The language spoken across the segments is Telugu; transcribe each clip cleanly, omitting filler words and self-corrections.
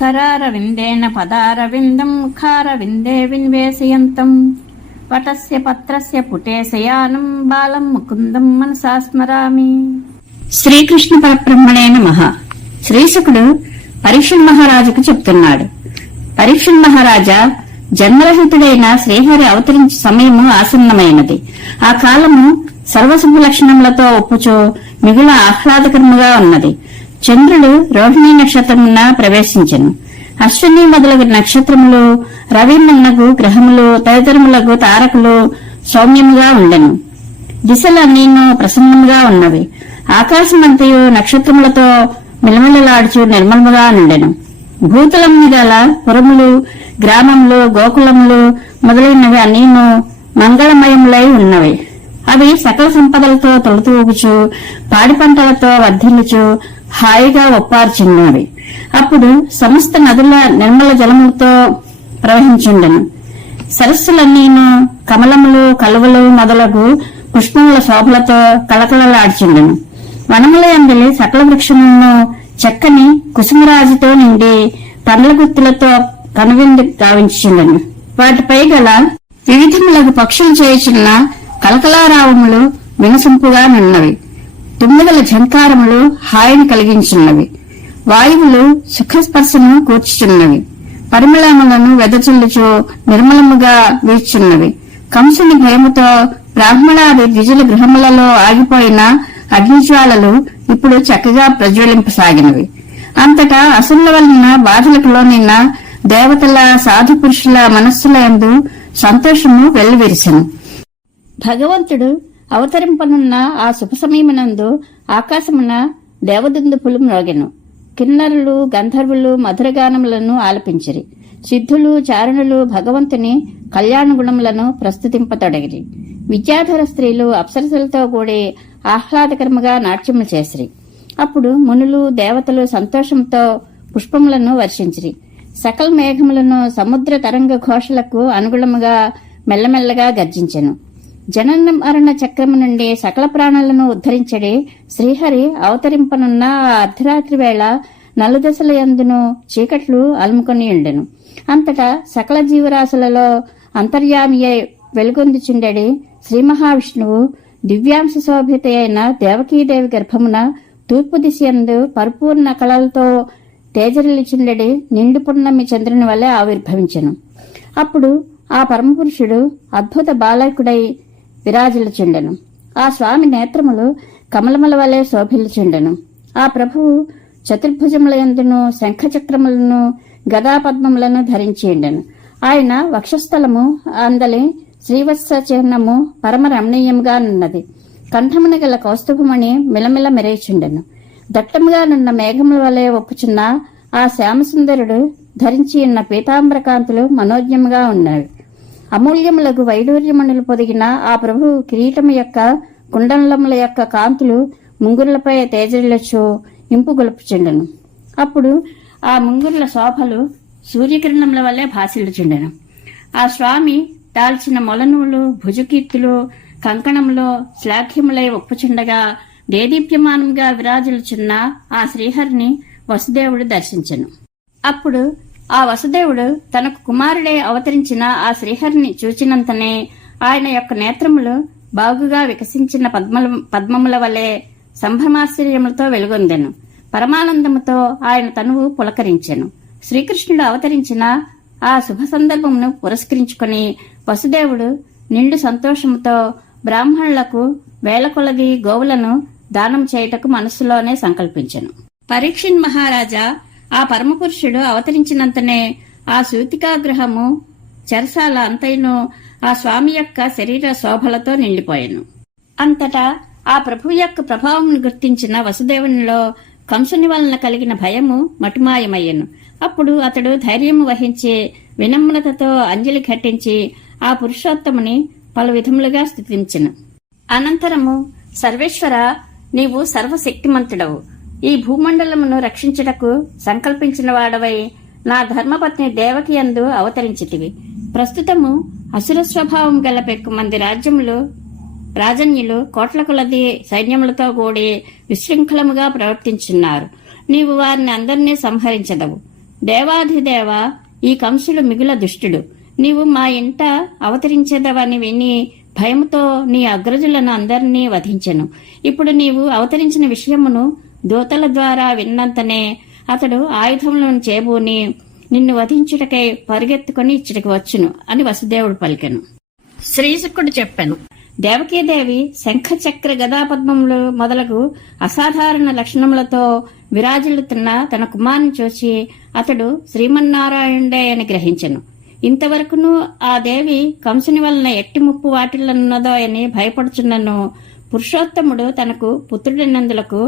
కరారవిందేన పదారవిందం ముఖారవిందే విన్వేశయంతం వటస్య పత్రస్య పుటే శయానం బాలం ముకుందం మనసా స్మరామి. శ్రీకృష్ణ పరబ్రహ్మణే నమః. శ్రీశుకుడు పరీక్షణ్ మహారాజుకు చెప్తున్నాడు. పరీక్షణ్ మహారాజా, జన్మరహితుడైన శ్రీహరి అవతరించే సమయము ఆసన్నమైనది. ఆ కాలము సర్వశుభ లక్షణములతో ఒప్పుచో మిగుల ఆహ్లాదకరముగా ఉన్నది. చంద్రుడు రోహిణీ నక్షత్రమున ప్రవేశించెను. అశ్విని మొదలగు నక్షత్రములు, రవి మున్నగు గ్రహములు, తదితరములగు తారకులు సౌమ్యముగా ఉండెను. దిశలన్నీను ప్రసన్నముగా ఉన్నవి. ఆకాశమంతయు నక్షత్రములతో మిలమిలలాడుచు నిర్మలముగా నుండెను. భూతలముని గల పురములు, గ్రామములు, గోకులములు మొదలైనవి అన్నీను మంగళమయములై ఉన్నవి. అవి సకల సంపదలతో తొలతూగుచు పాడి పంటలతో వర్ధిల్లుచు హాయిగా ఒప్పార్చున్నవి. అప్పుడు సమస్త నదుల నిర్మల జలములతో ప్రవహించుండెను. సరస్సులన్నీను కమలములు, కలువలు మొదలగు పుష్పముల శోభలతో కళకళలాడుచుండెను. వనముల యందలి సకల వృక్షములను చక్కని కుసుమరాజుతో నిండి పండ్ల గుత్తులతో కనువిందు గావించుచుండెను. వాటిపై గల వివిధములకు పక్షులు చేయుచున్న కలకలారావములు వినసొంపుగా నున్నవి. తుమ్మిదల ఝంకారములు హాయిని కలిగించున్నవి. వాయువులు సుఖస్పర్శను కూర్చుచున్నవి. పరిమళములను వెదజల్లుచు నిర్మలముగా వీచున్నవి. కంసుని భయముతో బ్రాహ్మణాది ద్విజుల గృహములలో ఆగిపోయిన అగ్నిజ్వాలలు ఇప్పుడు చక్కగా ప్రజ్వలింపసాగినవి. అంతటా అసురుల వలన బాధలకు లోనిన దేవతల, సాధు పురుషుల మనస్సుల యందు సంతోషము వెల్లివిరిసెను. భగవంతుడు అవతరింపనున్న ఆ శుభ సమయమునందు ఆకాశమున దేవదుందుపులు మ్రోగెను. కిన్నరులు, గంధర్వులు మధురగానములను ఆలపించిరి. సిద్ధులు, చారణులు భగవంతుని కళ్యాణ గుణములను ప్రస్తుతింపతొడగిరి. విద్యాధర స్త్రీలు అప్సరసలతో కూడి ఆహ్లాదకరముగా నాట్యములు చేసిరి. అప్పుడు మునులు, దేవతలు సంతోషంతో పుష్పములను వర్షించిరి. సకల మేఘములను సముద్ర తరంగ ఘోషలకు అనుగుణముగా మెల్లమెల్లగా గర్జించెను. జనన మరణ చక్రము నుండి సకల ప్రాణులను ఉద్ధరించడి శ్రీహరి అవతరింపనున్న ఆ అర్ధరాత్రి వేళ నలుదశల యందును చీకట్లు అలుముకొని ఉండెను. అంతటా సకల జీవరాశులలో అంతర్యామియై వెలుగొందుచుండెడి శ్రీ మహావిష్ణువు దివ్యాంశ శోభిత అయిన దేవకీదేవి గర్భమున తూర్పు దిశయందు పరిపూర్ణ కళలతో తేజరిల్లిచుండెడి నిండు పున్నమి చంద్రుని వలె ఆవిర్భవించెను. అప్పుడు ఆ పరమపురుషుడు అద్భుత బాలకుడై విరాజిల్లుచుండెను. ఆ స్వామి నేత్రములు కమలముల వలె శోభిల్లుచుండెను. ఆ ప్రభువు చతుర్భుజములయందును శంఖచక్రములను గదాపద్మములను ధరించి ఉండెను. ఆయన వక్షస్థలము అందలి శ్రీవత్స చిహ్నము పరమ రమణీయముగా నున్నది. కంఠమున గల కౌస్తుభమణి మిలమిల మెరేచుండెను. దట్టముగా నున్న మేఘముల వలె ఒప్పుచున్న ఆ శ్యామసుందరుడు ధరించి ఉన్న పీతాంబరకాంతులు మనోజ్ఞముగా ఉన్నవి. అమూల్యములకు వైడూర్యమణులు పొదిగిన ఆ ప్రభువు కిరీటము యొక్క కుండలముల యొక్క కాంతులు ముంగురులపై తేజరిల్లచు ఇంపు గొలుపుచుండెను. అప్పుడు ఆ ముంగురుల శోభలు సూర్యకిరణముల వల్లే భాసిల్లుచుండెను. ఆ స్వామి దాల్చిన మొలనూలు, భుజకీర్తులు కంకణములో శ్లాఘ్యములై ఒప్పుచుండగా దేదీప్యమానంగా విరాజిల్చున్న ఆ శ్రీహరిని వసుదేవుడు దర్శించెను. అప్పుడు ఆ వసుదేవుడు తనకు కుమారుడే అవతరించిన ఆ శ్రీహరిని చూచినంతనే ఆయన యొక్క నేత్రములు బాగుగా వికసించిన పద్మముల వలె సంభ్రమాశ్చర్యములతో వెలుగొందెను. పరమానందముతో ఆయన తనువు పులకరించెను. శ్రీకృష్ణుడు అవతరించిన ఆ శుభ సందర్భమును పురస్కరించుకుని వసుదేవుడు నిండు సంతోషముతో బ్రాహ్మణులకు వేల కొలది గోవులను దానం చేయుటకు మనస్సులోనే సంకల్పించెను. పరీక్షణ్ మహారాజా, ఆ పరమపురుషుడు అవతరించినంతనే ఆ సూతికాగ్రహము చెరసాల అంతైను ఆ స్వామి యొక్క శరీర శోభలతో నిండిపోయెను. అంతటా ఆ ప్రభువు యొక్క ప్రభావం గుర్తించిన వసుదేవునిలో కంసుని వలన కలిగిన భయము మటుమాయమయ్యను. అప్పుడు అతడు ధైర్యము వహించి వినమ్రతతో అంజలి ఘటించి ఆ పురుషోత్తముని పలు విధములుగా స్తుతించెను. అనంతరము, సర్వేశ్వర, నీవు సర్వశక్తిమంతుడవు. ఈ భూమండలమును రక్షించుటకు సంకల్పించిన వాడవై నా ధర్మపత్ని దేవకి యందు అవతరించితివి. ప్రస్తుతము అసుర స్వభావం గల పెక్కుమంది రాజన్యులు కోట్ల కొలది సైన్యములతో కూడి విశృంఖలముగా ప్రవర్తించున్నారు. నీవు వారిని అందరినీ సంహరించదవు. దేవాధిదేవ, ఈ కంసుడు మిగుల దుష్టుడు. నీవు మా ఇంట అవతరించేదవని విని భయముతో నీ అగ్రజులను అందరినీ వధించెను. ఇప్పుడు నీవు అవతరించిన విషయమును దూతల ద్వారా విన్నంతనే అతడు ఆయుధములను చేబూని నిన్ను వధించుటకై పరిగెత్తుకుని ఇచ్చటికి వచ్చును అని వసుదేవుడు పలికెను. శ్రీశుకుడు చెప్పెను, దేవకీదేవి శంఖ చక్ర గదాపద్మములు మొదలగు అసాధారణ లక్షణములతో విరాజిల్లుతున్న తన కుమారుని చూచి అతడు శ్రీమన్నారాయణుడే అని గ్రహించెను. ఇంతవరకును ఆ దేవి కంసుని వలన ఎట్టి ముప్పు వాటిల్లున్నదో అని భయపడుచున్నను పురుషోత్తముడు తనకు పుత్రుడినందులకు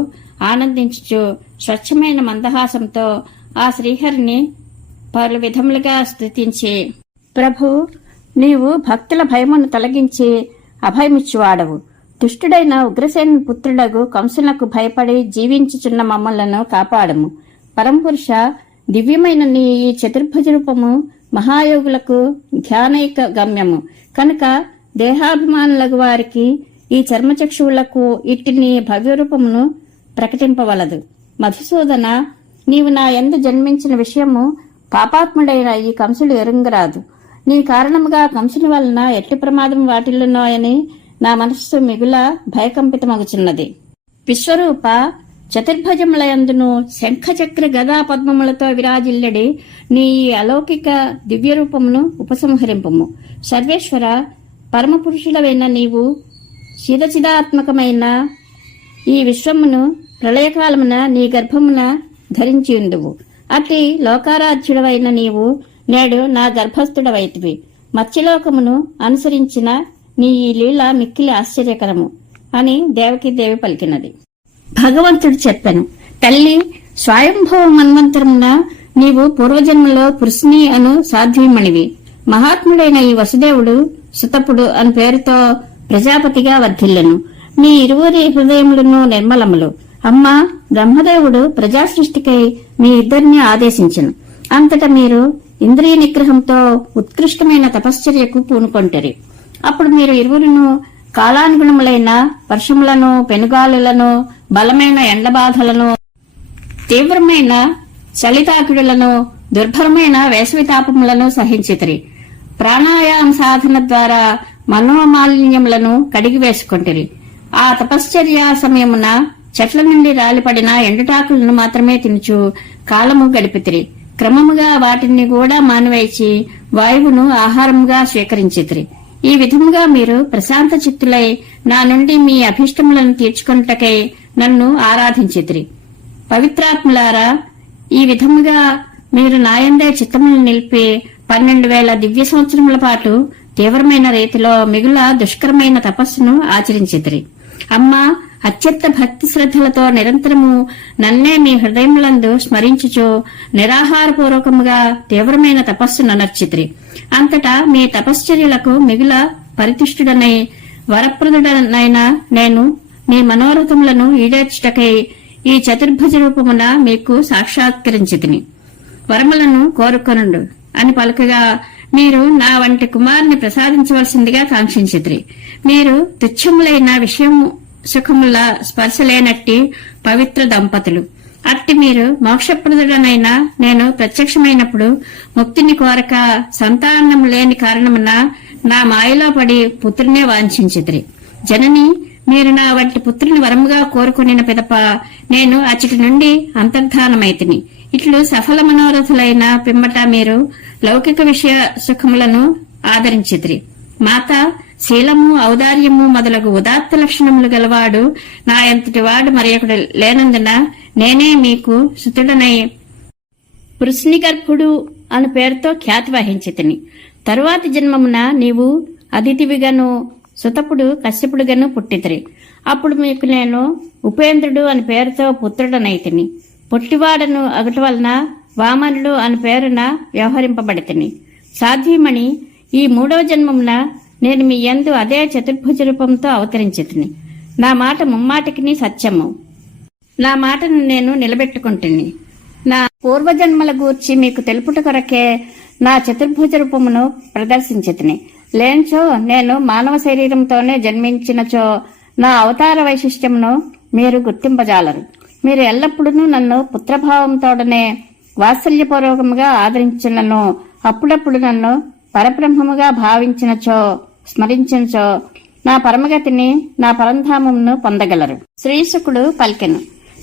ఆనందించుచు స్వచ్ఛమైన మందహాసంతో ఆ శ్రీహరిని పలు విధములుగా స్తుతించి, ప్రభు, నీవు భక్తుల భయమును తొలగించి అభయమిచ్చువాడవు. దుష్టుడైన ఉగ్రసేన పుత్రుడగు కంసునకు భయపడి జీవించుచున్న మమ్మలను కాపాడము. పరంపురుష, దివ్యమైన నీ ఈ చతుర్భుజ రూపము మహాయోగులకు ధ్యానైక గమ్యము కనుక దేహాభిమానులగు వారికి ఈ చర్మచక్షువులకు ఇట్టిని భవ్యరూపమును ప్రకటింపవలదు. మధుసూదన, నీవు నా యందు జన్మించిన విషయము పాపాత్ముడైన ఈ కంసుడు ఎరుంగరాదు. నీ కారణముగా కంసుని వలన ఎట్టి ప్రమాదం వాటిల్లునోయని నా మనస్సు మిగుల భయకంపితమగుచున్నది. విశ్వరూప, చతుర్భుజములయందును శంఖచక్ర గదా పద్మములతో విరాజిల్లడి నీ అలౌకిక దివ్యరూపమును ఉపసంహరింపము. సర్వేశ్వర, పరమపురుషుడవైన నీవు చిదచిదాత్మకమైన ఈ విశ్వమును ప్రళయకాలమున నీ గర్భమున ధరించియుందువు. అతి లోకారాధ్యుడవైన నీవు నేడు నా గర్భస్థుడవైతివి. మత్స్యలోకమును అనుసరించిన నీ ఈ లీల మిక్కిలి ఆశ్చర్యకరము అని దేవకీదేవి పలికినది. భగవంతుడు చెప్పెను, తల్లి, స్వయంభవ మన్వంతరమున నీవు పూర్వజన్మలో పురుషుని అను సాధ్వీమణివి. మహాత్ముడైన ఈ వసుదేవుడు సుతపుడు అని పేరుతో ప్రజాపతిగా వర్ధిల్లెను. మీ ఇరువురి హృదయములను నిర్మలములు. అమ్మ, బ్రహ్మదేవుడు ప్రజాసృష్టికై మీ ఇద్దరిని ఆదేశించెను. అంతటా మీరు ఇంద్రియ నిగ్రహంతో ఉత్కృష్టమైన తపశ్చర్యకు పూనుకొంటరి. అప్పుడు మీరు ఇరువురును కాలానుగుణములైన వర్షములను, పెనుగాలులను, బలమైన ఎండబాధలను, తీవ్రమైన చలితాకిడులను, దుర్భరమైన వేసవితాపములను సహించితిరి. ప్రాణాయామ సాధన ద్వారా మనోమాలిన్యములను కడిగి వేసుకొంటిరి. ఆ తపశ్చర్య సమయమున చెట్ల నుండి రాలిపడిన ఎండుటాకులను మాత్రమే తినుచు కాలము గడిపితిరి. క్రమముగా వాటిని కూడా మానివేసి వాయువును ఆహారముగా స్వీకరించితిరి. ఈ విధముగా మీరు ప్రశాంత చిత్తులై నా నుండి మీ అభిష్టములను తీర్చుకొనుటకై నన్ను ఆరాధించితిరి. పవిత్రాత్ములారా, ఈ విధముగా మీరు నాయందే చిత్తములు నిలిపి 12,000 దివ్య సంవత్సరముల పాటు తీవ్రమైన రీతిలో మిగుల దుష్కరమైన తపస్సును ఆచరించితిరి. అమ్మా, అత్యంత భక్తి శ్రద్ధలతో నిరంతరము నన్నే మీ హృదయములందు స్మరించుచు నిరాహారపూర్వకముగా తీవ్రమైన తపస్సును నర్చితిరి. అంతటా మీ తపశ్చర్యలకు మిగుల పరితుష్టుడనై వరప్రదుడనైన నేను మీ మనోరథములను ఈడేర్చుటకై ఈ చతుర్భుజ రూపమున మీకు సాక్షాత్కరించితిని. వరములను కోరుకొనుండు అని పలుకగా మీరు నా వంటి కుమారుని ప్రసాదించవలసిందిగా కాంక్షించితిరి. మీరు తుచ్చములైన విషయము సుఖముల స్పర్శలేనట్టి పవిత్ర దంపతులు. అట్టి మీరు మోక్షప్రదుడనైనా నేను ప్రత్యక్షమైనప్పుడు ముక్తిని కోరక సంతానము లేని కారణమున నా మాయలో పడి పుత్రునే వాంఛించితిరి. జనని, మీరు నా వంటి పుత్రుని వరముగా కోరుకునిన పిదప నేను అచ్చటి నుండి అంతర్ధానమైతిని. ఇట్లు సఫల మనోరథులైన పిమ్మట మీరు లౌకిక విషయ సుఖములను ఆదరించితిరి. మాత, శీలము, ఔదార్యము మొదలగు ఉదాత్త లక్షణములు గలవాడు నా ఎంతటి వాడు మరి ఒకడు లేనందున నేనే మీకు సుతుడనై వృష్ణిగర్భుడు అను పేరుతో ఖ్యాతి వహించితిని. తరువాతి జన్మమున నీవు అదితివిగాను సుతపుడు కశ్యపుడుగాను పుట్టితిరి. అప్పుడు మీకు నేను ఉపేంద్రుడు అని పేరుతో పుత్రుడనైతిని. పొట్టివాడను అగటి వలన వామనుడు అని పేరున వ్యవహరింపబడితిని. సాధ్వీమణి, ఈ 3వ జన్మమున నేను మీ యందు అదే చతుర్భుజ రూపంతో అవతరించితిని. నా మాట ముమ్మాటికిని సత్యము. నా మాటను నేను నిలబెట్టుకుంటుని. నా పూర్వజన్మల గూర్చి మీకు తెలుపుట కొరకే నా చతుర్భుజ రూపమును ప్రదర్శించితిని. లేంచో నేను మానవ శరీరంతోనే జన్మించినచో నా అవతార వైశిష్ట్యమును మీరు గుర్తింపజాలరు. మీరు ఎల్లప్పుడూ నన్ను పుత్రభావంతోడనే వాత్సల్యపూర్వకముగా ఆదరించినను అప్పుడప్పుడు నన్ను పరబ్రహ్మముగా భావించినచో స్మరించినచో నా పరమగతిని నా పరంధామమును పొందగలరు. శ్రీశుకుడు పలికెను.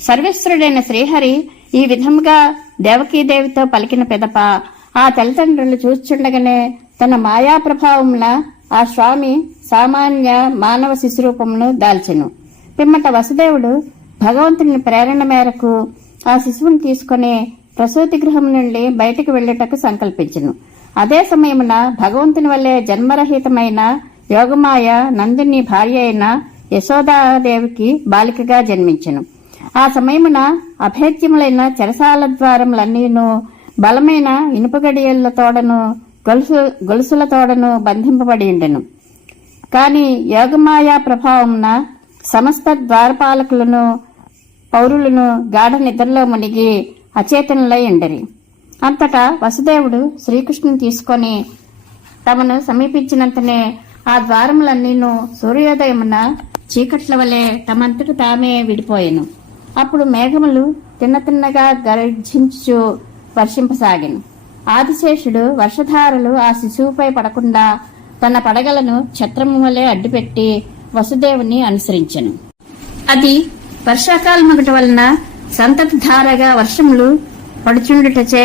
సర్వేశ్వరుడైన శ్రీహరి ఈ విధముగా దేవకీదేవితో పలికిన పిదప ఆ తల్లిదండ్రులు చూస్తుండగానే తన మాయా ప్రభావమున ఆ స్వామి సామాన్య మానవ శిశురూపమును దాల్చెను. పిమ్మట వసుదేవుడు భగవంతుని ప్రేరణ మేరకు ఆ శిశువుని తీసుకుని ప్రసూతి గృహం నుండి బయటికి వెళ్ళుటకు సంకల్పించెను. అదే సమయమున భగవంతుని వల్లే జన్మరహితమైన యోగమాయ నందుని భార్య అయిన యశోదాదేవికి బాలికగా జన్మించెను. ఆ సమయమున అభేద్యములైన చెరసాల ద్వారములన్నీను బలమైన ఇనుపగడియల తోడను గొలుసుల తోడను బంధింపబడి ఉండెను. కాని యోగమాయా ప్రభావమున సమస్త ద్వారపాలకులను పౌరులను గాఢ నిద్రలో మునిగి అచేతనులై ఉండరి. అంతటా వసుదేవుడు శ్రీకృష్ణుని తీసుకొని తమను సమీపించినంతనే ఆ ద్వారములన్నీను సూర్యోదయమున చీకట్ల వలె తమంతట తామే విడిపోయెను. అప్పుడు మేఘములు తిన్నగా గర్జించు వర్షింపసాగెను. ఆదిశేషుడు వర్షధారలు ఆ శిశువుపై పడకుండా తన పడగలను ఛత్రము వలె అడ్డుపెట్టి వసుదేవుని అనుసరించెను. అది వర్షాకాలమొకటి వలన సంతత ధారగా వర్షములు పడుచుండుటచే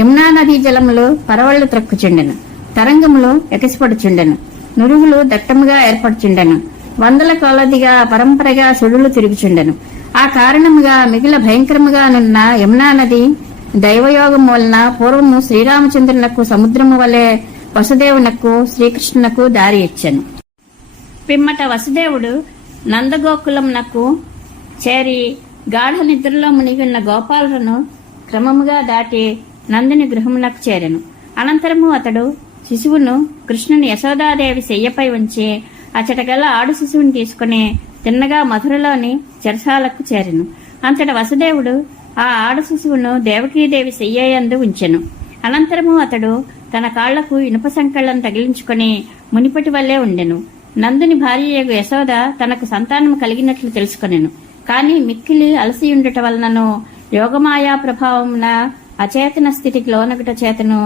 యమునా నదీ జలములు పరవళ్లు త్రక్కుచుండెను. తరంగములు ఎకసిపడుచుండెను. నురుగులు దట్టముగా ఏర్పడుచుండెను. వందల కొలదిగా పరంపరగా సుడులు తిరుగుచుండెను. ఆ కారణముగా మిగిలిన భయంకరముగానున్న యమునా నది దైవయోగం వలన పూర్వము శ్రీరామచంద్రునకు సముద్రము వలె వసుదేవునకు శ్రీకృష్ణునకు దారి ఇచ్చెను. పిమ్మట వసుదేవుడు నందగోకులమునకు చేరి గాఢ నిద్రలో మునిగిన్న గోపాలులను క్రమముగా దాటి నందుని గృహమునకు చేరెను. అనంతరము అతడు శిశువును కృష్ణుని యశోదాదేవి శయ్యపై ఉంచి అచటగల ఆడు శిశువుని తీసుకుని తిన్నగా మధురలోని చెరసాలకు చేరెను. అంతట వసుదేవుడు ఆ ఆడు శిశువును దేవకీదేవి శయ్యందు ఉంచెను. అనంతరము అతడు తన కాళ్లకు ఇనుప సంకళ్లను తగిలించుకుని మునిపటి వల్లే ఉండెను. నందుని భార్యయగు యశోద తనకు సంతానము కలిగినట్లు తెలుసుకొనెను. కాని మిక్కిలి అలసియుండుట వలనను యోగమాయా ప్రభావమున అచేతన స్థితికి లోనగుట చేతను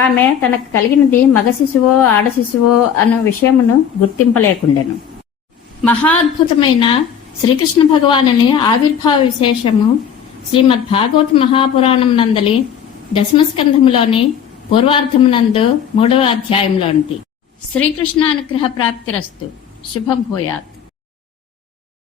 ఆమె తనకు కలిగినది మగ శిశువో ఆడ శిశువో అను విషయమును గుర్తింపలేకుండెను. మహాద్భుతమైన శ్రీకృష్ణ భగవానుని ఆవిర్భావ విశేషము శ్రీమద్ భాగవత మహాపురాణం నందలి దశమస్కంధములోని పూర్వార్ధమునందు 3వ అధ్యాయంలోనిది. శ్రీకృష్ణానుగ్రహ ప్రాప్తిరస్తు. శుభం భూయాత్.